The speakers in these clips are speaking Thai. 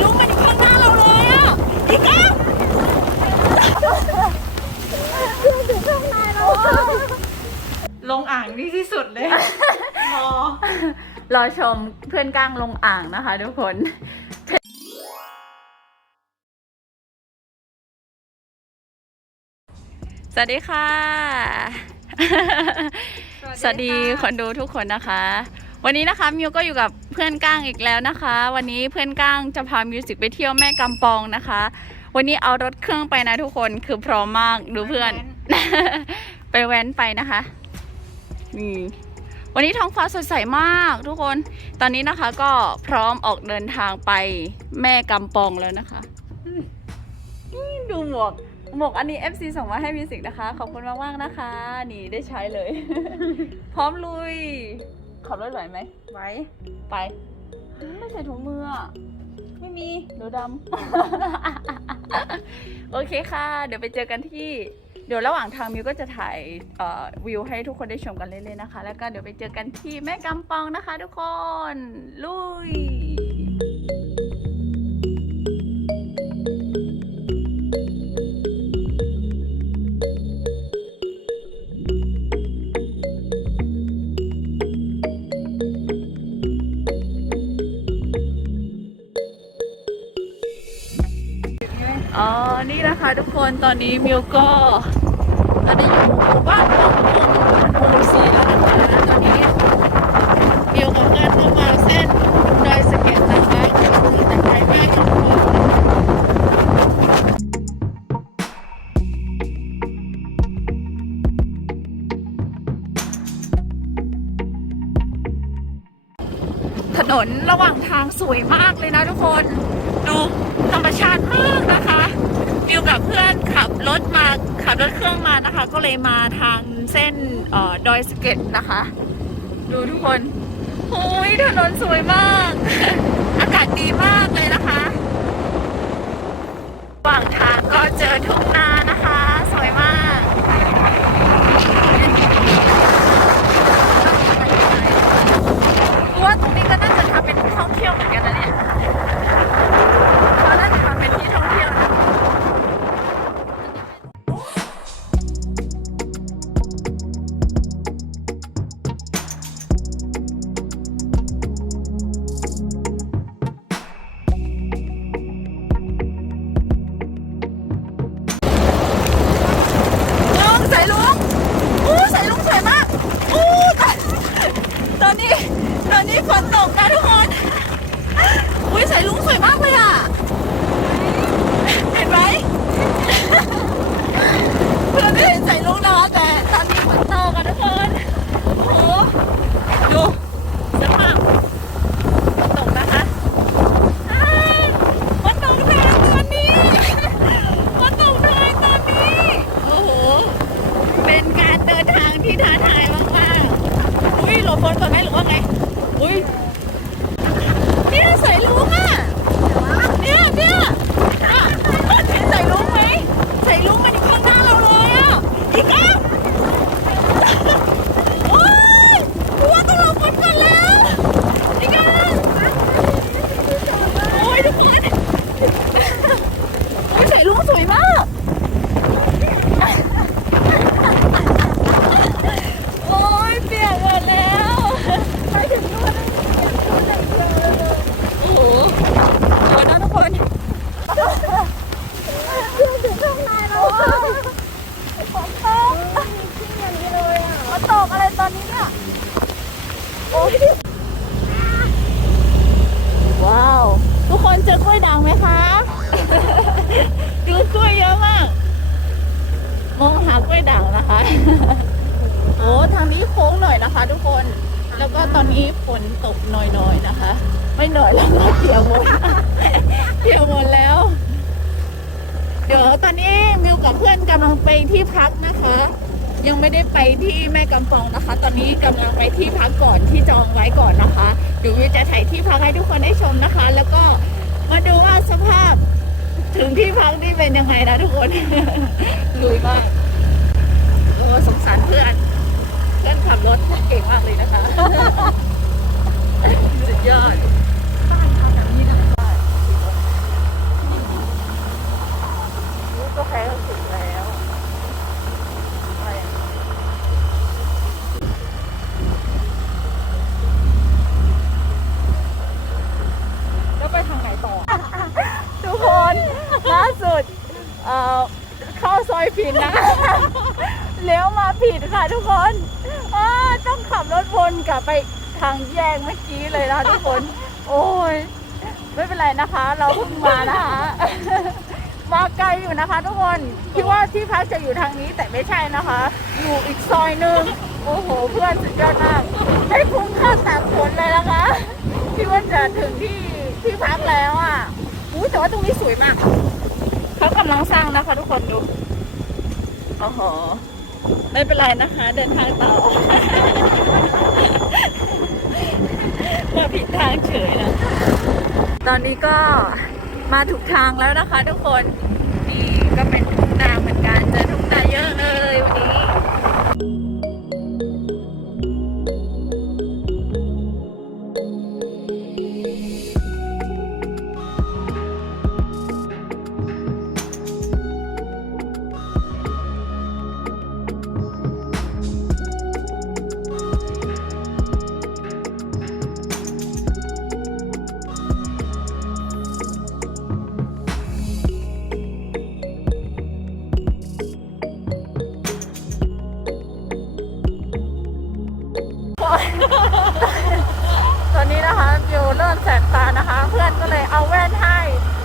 ลุงมันอยู่ข้างหน้าเราเลยอะพี่ก้าวลงอ่างนี่ที่สุดเลยรอรอชมเพื่อนก้างลงอ่างนะคะทุกคนสวัสดีค่ะ สวัสดีคนดูทุกคนนะคะ วันนี้นะคะมิวก็อยู่กับเพื่อนก้างอีกแล้วนะคะ วันนี้เพื่อนก้างจะพามิวสิกไปเที่ยวแม่กำปองนะคะ วันนี้เอารถเครื่องไปนะทุกคนคือพร้อมมากดูเพื่อน ไปแว้นไปนะคะนี่วันนี้ท้องฟ้าสดใสมากทุกคน ตอนนี้นะคะก็พร้อมออกเดินทางไปแม่กำปองแล้วนะคะนี่ดูหมวกหมวกอันนี้ FC ส่งมาให้มิวสิกนะคะ ขอบคุณมากๆนะคะ นี่ได้ใช้เลย พร้อมลุย ขับรถไหวไหมไว้ไป ไม่ใส่ถุงมืออะไม่มีหนูดำ โอเคค่ะ เดี๋ยวไปเจอกันที่ เดี๋ยวระหว่างทางมิวก็จะถ่ายเอ่อวิวให้ทุกคนได้ชมกันเรื่อยๆนะคะ แล้วก็เดี๋ยวไปเจอกันที่แม่กำปองนะคะ ทุกคน ลุย ตอนนี้มิวก็ตอนนี้อยู่หมู่บ้านบางมุมหมู่สี่แล้วนะคะตอนนี้มิวกับเพื่อนก็มาเส้นดอยสะเก็ดนะคะคือจากไปแม่กำปองถนนระหว่างทางสวยมากเลยนะทุกคน ดูธรรมชาติมากนะคะ วกับเพื่อนขับรถมาขับรถเครื่องมานะคะ ก็เลยมาทางเส้นออดอยสเก็ตนะคะ ดูทุกคนโอ้ยถนนสวยมาก อากาศดีมากเลยนะคะระหว่างทางก็เจอทุ่งนานะคะ สวยมากว่าตรงนี้ก็น่าจะทำเป็นท่องเที่ยวเหมือนกันนะเนี่ย นะคะทุกคน แล้วก็ตอนนี้ฝนตกน่อยๆนะคะ ไม่หน่อยแล้วเปียกหมดเปียกหมดแล้ว เดี๋ยวตอนนี้มิวกับเพื่อนกำลังไปที่พักนะคะ ยังไม่ได้ไปที่แม่กำปองนะคะ ตอนนี้กำลังไปที่พักก่อนที่จองไว้ก่อนนะคะเดี๋ยววิวจะถ่ายที่พักให้ทุกคนได้ชมนะคะ แล้วก็มาดูว่าสภาพ ถึงที่พักนี่เป็นยังไงนะทุกคนลุยมากโอ้สงสารเพื่อน เพื่อนขับรถเก่งมากเลยนะคะ สุดยอด บ้านทำแบบนี้นะ ผิดนะเรียกมาผิดค่ะทุกคนอต้องขับรถวนกลับไปทางแยกเมื่อกี้เลยนะคะทุกคน โอ้ยไม่เป็นไรนะคะ เราเพิ่งมานะคะมาไกลอยู่นะคะ ทุกคนคิดว่าที่พักจะอยู่ทางนี้แต่ไม่ใช่นะคะ อยู่อีกซอยหนึ่งโอ้โห เพื่อนสุดยอดมากได้คุ้มค่าสามผลเลยนะคะคิดว่าจะถึงที่ที่พักแล้วอะอู้แต่ว่าตรงนี้สวยมากเขากำลังสร้างนะคะ ทุกคนดู โอ้โห ไม่เป็นไรนะคะ เดินทางต่อ มาผิดทางเฉยนะ ตอนนี้ก็มาถูกทางแล้วนะคะทุกคน นะคะวิวเริ่มแสบตานะคะ เพื่อนก็เลยเอาแว่นให้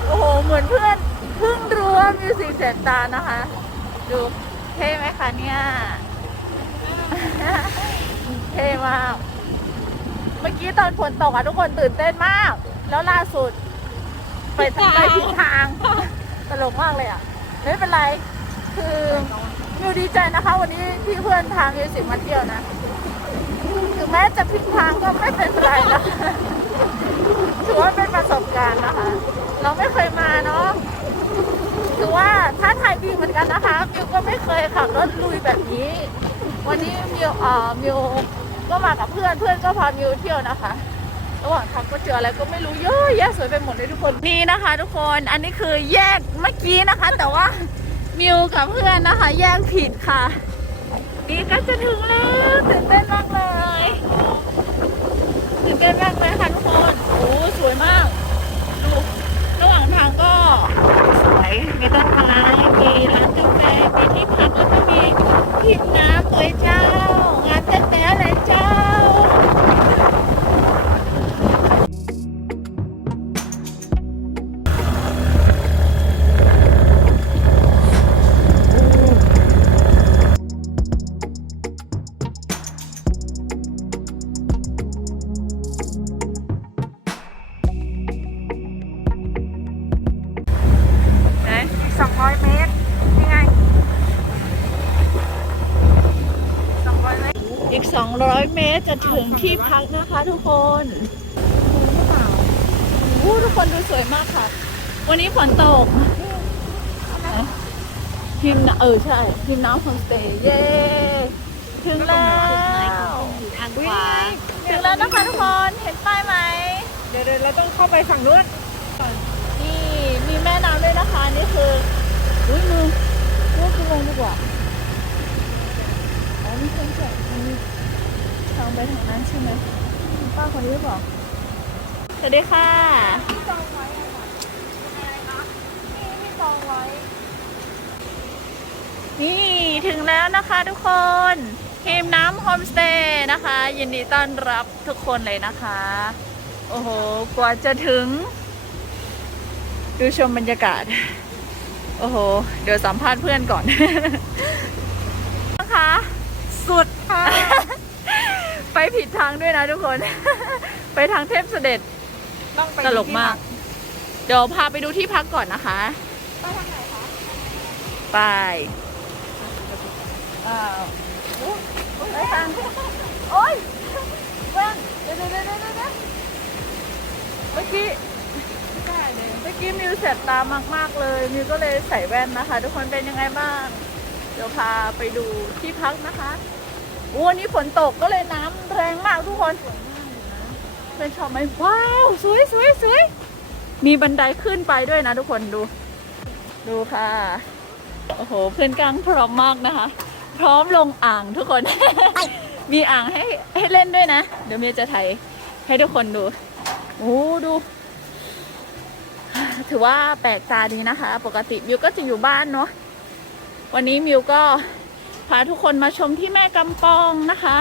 โอ้โห เหมือนเพื่อนเพิ่งรู้ว่ามิวสิกแสบตานะคะ ดูเท่ไหมคะเนี่ย เท่มาก เมื่อกี้ตอนฝนตกอะทุกคนตื่นเต้นมาก แล้วล่าสุด ไปทางไปผิดทาง ตลกมากเลยอะไม่เป็นไร คือมิวดีใจนะคะ วันนี้ที่เพื่อนทางมิวสิกมาเที่ยวนะ งแม้จะผิดทางก็ไม่เป็นไรนะถือว่าเป็นประสบการณ์นะคะ เราไม่เคยมาเนาะถือว่าท้าทายดีเหมือนกันนะคะมิวก็ไม่เคยขับรถลุยแบบนี้ วันนี้มิวเอ่อมิวก็มากับเพื่อนเพื่อนก็พามิวเที่ยวนะคะระหว่างทางก็เจออะไรก็ไม่รู้เยอะแยะสวยไปหมดเลยทุกคนนี่นะคะ ทุกคนอันนี้คือแยกเมื่อกี้นะคะ แต่ว่ามิวกับเพื่อนนะคะ แยกผิดค่ะ นี่ก็จะถึงแล้วตื่นเต้นมากเลยตื่นเต้นมากเลยค่ะทุกคนโอ้สวยมากดูระหว่างทางก็สวยมีต้นไม้มีร้านกาแฟมีที่พักแล้วก็มีทิมน้ำเลยเจ้างานเต้นแต้เลยเจ้า ถึงที่พักนะคะทุกคนโอ้ทุกคนดูสวยมากค่ะ วันนี้ฝนตกพิมพ์นะเออใช่พิมพ์น้ำโฮมสเตย์เย้ถึงแล้วทางขวาถึงแล้วนะคะทุกคนเห็นป้ายไหม เดี๋ยวเดี๋ยวเราต้องเข้าไปฝั่งนู้นนี่มีแม่น้ำด้วยนะคะนี่คืออุ้ยมึงว่าคือลงดีกว่าอ๋อมีเครื่องแกะมันมีทางไปทางนั้นใช่ไหมคุณป้าคนนี้หรือเปล่าสวัสดีค่ะที่จองไว้อะค่ะอะไรนะที่ที่จองไว้ นี่ถึงแล้วนะคะทุกคนทีมน้ำโฮมสเตย์นะคะ ยินดีต้อนรับทุกคนเลยนะคะ โอ้โห กว่าจะถึง ดูชมบรรยากาศ โอ้โห เดี๋ยวสัมภาษณ์เพื่อนก่อน นะคะ สุดค่ะ ไปผิดทางด้วยนะทุกคน ไปทางเทพเสด็จต้องไปตลกมาก เดี๋ยวพาไปดูที่พักก่อนนะคะไปทางไหนคะไปอ้าวไปทางโอ๊ยแว่นเดี๋ยวเดี๋ยวเดี๋ยวเดี๋ยวเดี๋ยวเมื่อกี้เมื่อกี้มิวเสร็จตามาก ๆ เลย มิวก็เลยใส่แว่นนะคะ ทุกคนเป็นยังไงบ้าง เดี๋ยวพาไปดูที่พักนะคะโอ้วันนี้ฝนตกก็เลยน้ำแรงมากทุกคนเพื่อนชอบไหมว้าวสวยสวยสวยมีบันไดขึ้นไปด้วยนะทุกคนดู ดูค่ะโอ้โหเพื่อนกลางพร้อมมากนะคะ พร้อมลงอ่างทุกคน มีอ่างให้ให้เล่นด้วยนะ เดี๋ยวเมียจะถ่ายให้ทุกคนดูโอ้ดู ถือว่าแปลกตาดีนะคะ ปกติมิวก็จะอยู่บ้านเนาะวันนี้มิวก็ พาทุกคนมาชมที่แม่กำปองนะคะ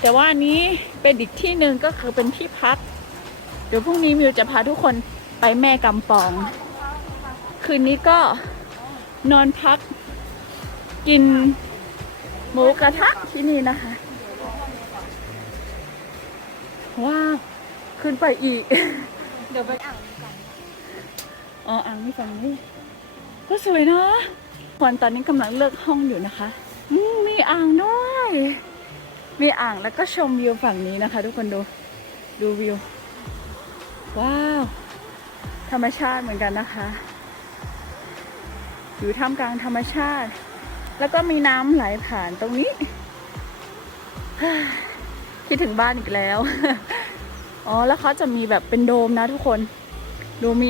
แต่ว่านี้เป็นอีกที่หนึ่งก็คือเป็นที่พัก เดี๋ยวพรุ่งนี้มิวจะพาทุกคนไปแม่กำปอง คืนนี้ก็นอนพัก กินหมูกระทะที่นี่นะคะ ว้าว ขึ้นไปอีก เดี๋ยวไปอ่างกันอ๋ออ่างมีฝั่งนี้ก็สวยนะคนตอนนี้กำลังเลือกห้องอยู่นะคะ มีอ่างด้วย มีอ่างแล้วก็ชมวิวฝั่งนี้นะคะ ทุกคนดู ดูวิว ว้าว ธรรมชาติเหมือนกันนะคะ อยู่ท่ามกลางธรรมชาติ แล้วก็มีน้ำไหลผ่านตรงนี้ คิดถึงบ้านอีกแล้ว อ๋อ แล้วเขาจะมีแบบเป็นโดมนะทุกคน ดูมี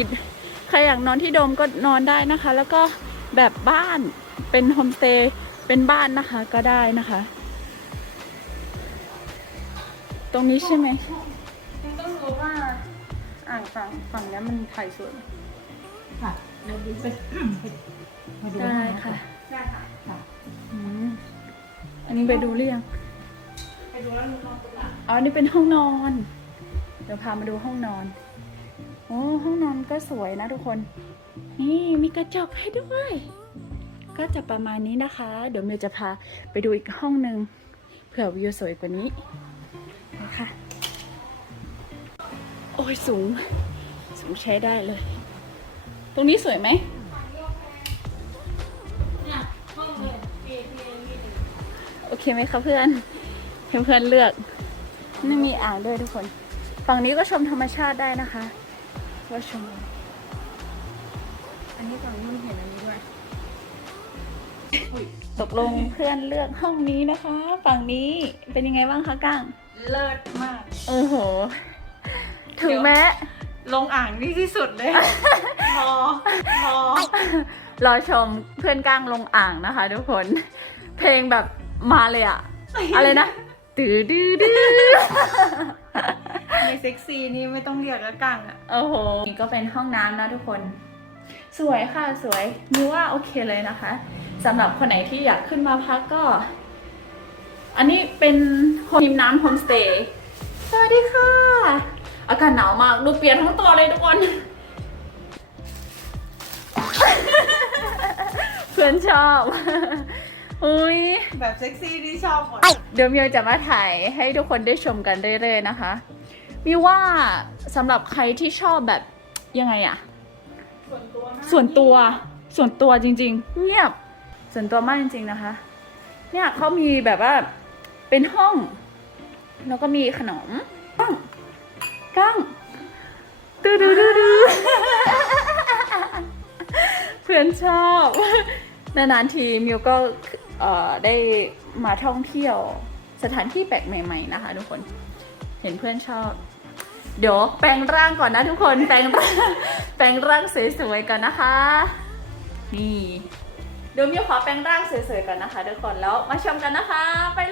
ใครอยากนอนที่โดมก็นอนได้นะคะ แล้วก็แบบบ้านเป็นโฮมสเตย์ เป็นบ้านนะคะก็ได้นะคะ ตรงนี้ใช่ไหมยังต้องรู้ว่าอ่างฝั่งฝั่งเนี้ยมันถ่ายสวยไหมค่ะเราดูไปมาดูได้ค่ะได้ค่ะค่ะอืมอันนี้ไปดูเรียงไปดูแล้วนอนตรงไหนอ๋อนี่เป็นห้องนอน เดี๋ยวพามาดูห้องนอนโอ้ห้องนอนก็สวยนะทุกคน นี่มีกระจกให้ด้วย ก็จะประมาณนี้นะคะ เดี๋ยวเมย์จะพาไปดูอีกห้องหนึ่งเผื่อวิวสวยกว่านี้นะคะโอ้ยสูง สูงใช้ได้เลย ตรงนี้สวยไหมโอเคไหมคะเพื่อนเพื่อนเพื่อนเลือกนี่มีอ่างด้วยทุกคน ฝั่งนี้ก็ชมธรรมชาติได้นะคะว่าชม อันนี้ฝั่งนู้นเห็นอันนี้ด้วย ตกลงเพื่อนเลือกห้องนี้นะคะ ฝั่งนี้เป็นยังไงบ้างคะก้างเลิศมาก โอ้โห ถึงแม้ ลงอ่างนี่ที่สุดเลยรอรอรอชมเพื่อนก้างลงอ่างนะคะทุกคน เพลงแบบมาเลยอะอะไรนะตื้อดื้อดื้อในเซ็กซี่นี่ไม่ต้องเรียกแล้วกังอะโอ้โห นี่ก็เป็นห้องน้ำนะทุกคน สวยค่ะสวยมิวว่าโอเคเลยนะคะสำหรับคนไหนที่อยากขึ้นมาพักก็ อันนี้เป็นโฮมริมน้ำโฮมสเตย์สวัสดีค่ะ อากาศหนาวมากดูเปลี่ยนทั้งตัวเลยทุกคน เพื่อนชอบ อุ้ยแบบเซ็กซี่ที่ชอบหมดเดี๋ยวมิวจะมาถ่ายให้ทุกคนได้ชมกันเรื่อยๆนะคะมิวว่าสำหรับใครที่ชอบแบบยังไงอะ ส่วนตัวมากส่วนตัวส่วนตัวจริง ๆ เงียบส่วนตัวมากจริง ๆนะคะ เนี่ยเขามีแบบว่าเป็นห้อง แล้วก็มีขนมกั้งกั้งตื้อดื้อดื้อดื้อเพื่อนชอบนานๆทีมิวก็เอ่อได้มาท่องเที่ยวสถานที่แปลกใหม่ ๆ นะคะทุกคนเห็นเพื่อนชอบ เดี๋ยวแปลงร่างก่อนนะทุกคนแปลงร่างแปลงร่างสวยๆก่อนนะคะ นี่เดี๋ยวมิวขอแปลงร่างสวยๆก่อนนะคะทุกคนแล้วมาชมกันนะคะไปเลย